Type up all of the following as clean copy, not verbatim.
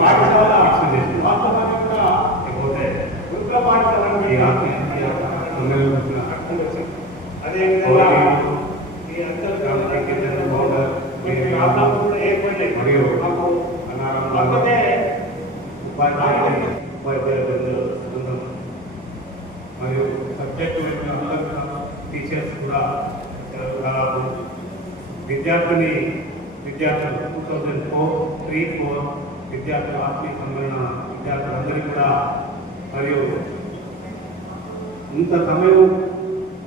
పాఠశాల వాస్తవాన్ని కూడా లేకపోతే గురుకుల పాఠశాల అదేవిధంగా ఈ అంతర్గత కూడా ఏర్పడలేదు మరియు కాకపోతే మరియు సబ్జెక్ట్ టీచర్స్ కూడా దాదాపు విద్యార్థులు 2004 విద్యార్థుల ఆత్మీయ సమ్మేళన విద్యార్థులందరికీ కూడా మరియు ఇంత సమయం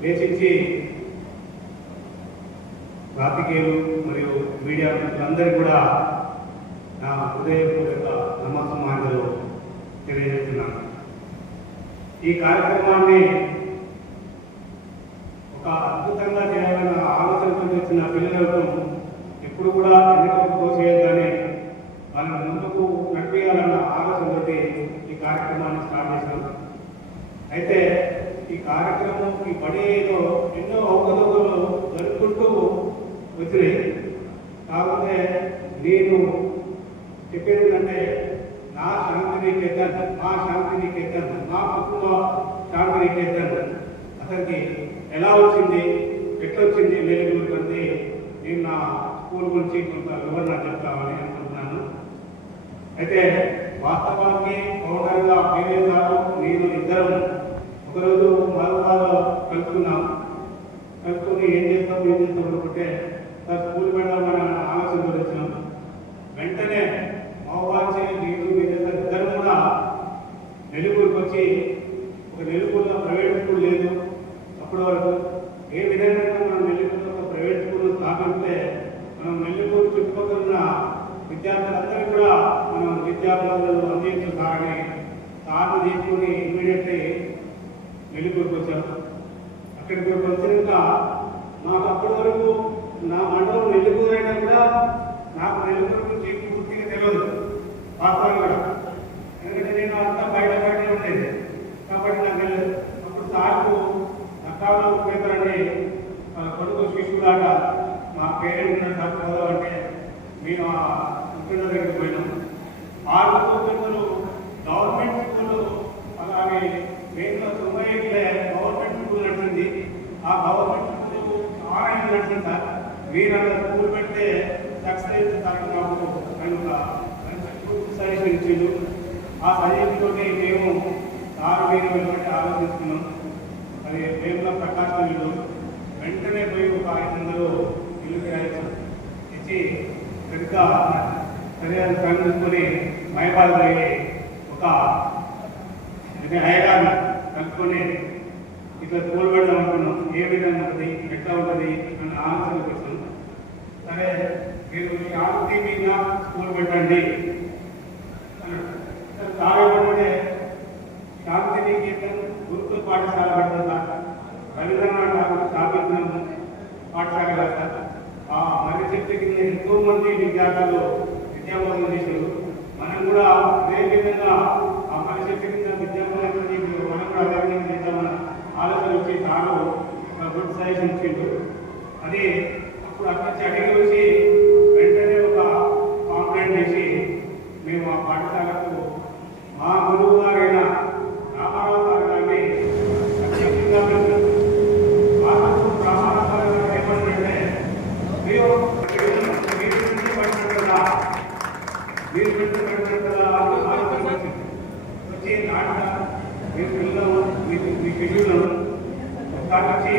వేచించి రాజకీయాలు మరియు మీడియా మిత్రులందరికీ కూడా నా హృదయపూర్వక నమస్కారాలు తెలియజేస్తున్నాను. ఈ కార్యక్రమాన్ని ఒక అద్భుతంగా చేయాలన్న ఆలోచనతో వచ్చిన పిల్లలకు ఎప్పుడు కూడా ఎన్నికలకు తోచేయద్దని వాళ్ళని ముందుకు నడిపేయాలన్న ఆలోచనతో ఈ కార్యక్రమాన్ని స్టార్ట్ చేశాం. అయితే ఈ కార్యక్రమం ఈ బడిలో ఎన్నో అవకతవకలు జరుపుకుంటూ వచ్చినాయి. కాకపోతే నేను చెప్పేది ఏంటంటే నా శాంతినికేతన్, మా శాంతినికేతన్, మా కుటుంబ శాంతినికేతన్ అతనికి ఎలా వచ్చింది, ఎట్లొచ్చింది మేలుగురికి అంటే నేను నా స్కూల్ గురించి కొంత వివరణ చెప్తామని అనుకుంటున్నాను. అయితే వాస్తవానికి పౌరులుగా పేరేసారు నేను ఇద్దరం ఒకరోజు మరోసారి కలుసుకుని ఏం చేస్తాం అనుకుంటే సార్ స్కూల్ పెడదామని ఆలోచన వచ్చినాం. వెంటనే మహబాద్చి నేను ఇద్దరు కూడా నెల్లూరుకి వచ్చి ఒక నెల్లూరులో ప్రైవేట్ స్కూల్ లేదు అప్పటి వరకు. ఏ విధంగా మనం నెల్లూరులో ఒక ప్రైవేట్ స్కూల్ స్థాపిస్తే మనం నెల్లూరు చుట్టుపక్కల ఉన్న విద్యార్థులందరూ కూడా మనం విద్యార్థులు అందించాలని సార్లు తీసుకుని ఇమీడియట్లీ నెల్లూరుకి వచ్చాము. అక్కడికి వచ్చినాక నాకు అప్పటి వరకు నా మండలం నెల్లూరు అయినా కూడా నాకు నెల్లూరు గురించి పూర్తిగా తెలియదు వాస్తవం కూడా. ఎందుకంటే నేను అంతా బయట ఉండేది కాబట్టి నాకు తెలియదు. అప్పుడు సార్కు నక్కాలు ఉపయోగాన్ని కొడుకు శిశువులాగా మా పేరెంట్ ఉన్న సార్ పోదామంటే మేము ఆ ముఖ్యుల దగ్గరికి పోయినాం. 6 ఉపయోగాలు గవర్నమెంట్ స్కూళ్ళు అలాగే మెయిన్గా 95 గవర్నమెంట్ స్కూల్ నడిచింది. ఆ గవర్నమెంట్ స్కూల్ ఆన్లైన్ నడిచింది సార్. మీరు అలా స్కూల్ పెడితే సక్సెస్ సార్ నాకు సజెషన్ ఇచ్చిండు. ఆ సజెషన్తో మేము సార్ మీరు వెళ్ళబట్టి ఆలోచిస్తున్నాం. అది వేపుల ప్రకాశం ఇల్లు వెంటనే పోయి ఒక 500 ఇల్లు కిరాయించాం. ఇచ్చి సరిగ్గా సరిగా తీసుకొని మైబాద్ పోయి ఒక అయ్యగారిని కలుసుకొని ఇట్లా స్కూల్ పెడదాం అనుకున్నాం. ఏ విధంగా ఉంటుంది, ఎట్లా ఉంటుంది అని ఆలోచనకు వచ్చాం. సరే మీరు శాంతి మీద స్కూల్ పెట్టండి తాగేమంటే శాంతి నికేతన్ గురుకుల పాఠశాల పెడుతుందా రవీంద్రనాథ్ ఠాగూర్ స్థాపించిన పాఠశాల కదా సార్. ఆ మరి చెట్టు కింద ఎంతో మంది విద్యార్థులు విద్యాబోధన చేశారు. మనం కూడా అదే విధంగా ఆ మరి చెట్టు కింద విద్యాబోధన మనం కూడా అదే విధంగా చేద్దామని ఆలోచన వచ్చి తాను గుడ్ సజెషన్ ఇచ్చిండు. అది అప్పుడు అక్కడి నుంచి అడిగి వచ్చి వెంటనే ఒక కాంప్లైంట్ చేసి మేము ఆ పాఠశాలకు మా గురువు గారైన రామారావు గారు గారిని ఖచ్చితంగా రామారావు గారు ఏమంటే మీరు పడినట్టు కదా వచ్చి నాట మీరు పిల్లలు మీ షెడ్యూల్ ఒకసారి వచ్చి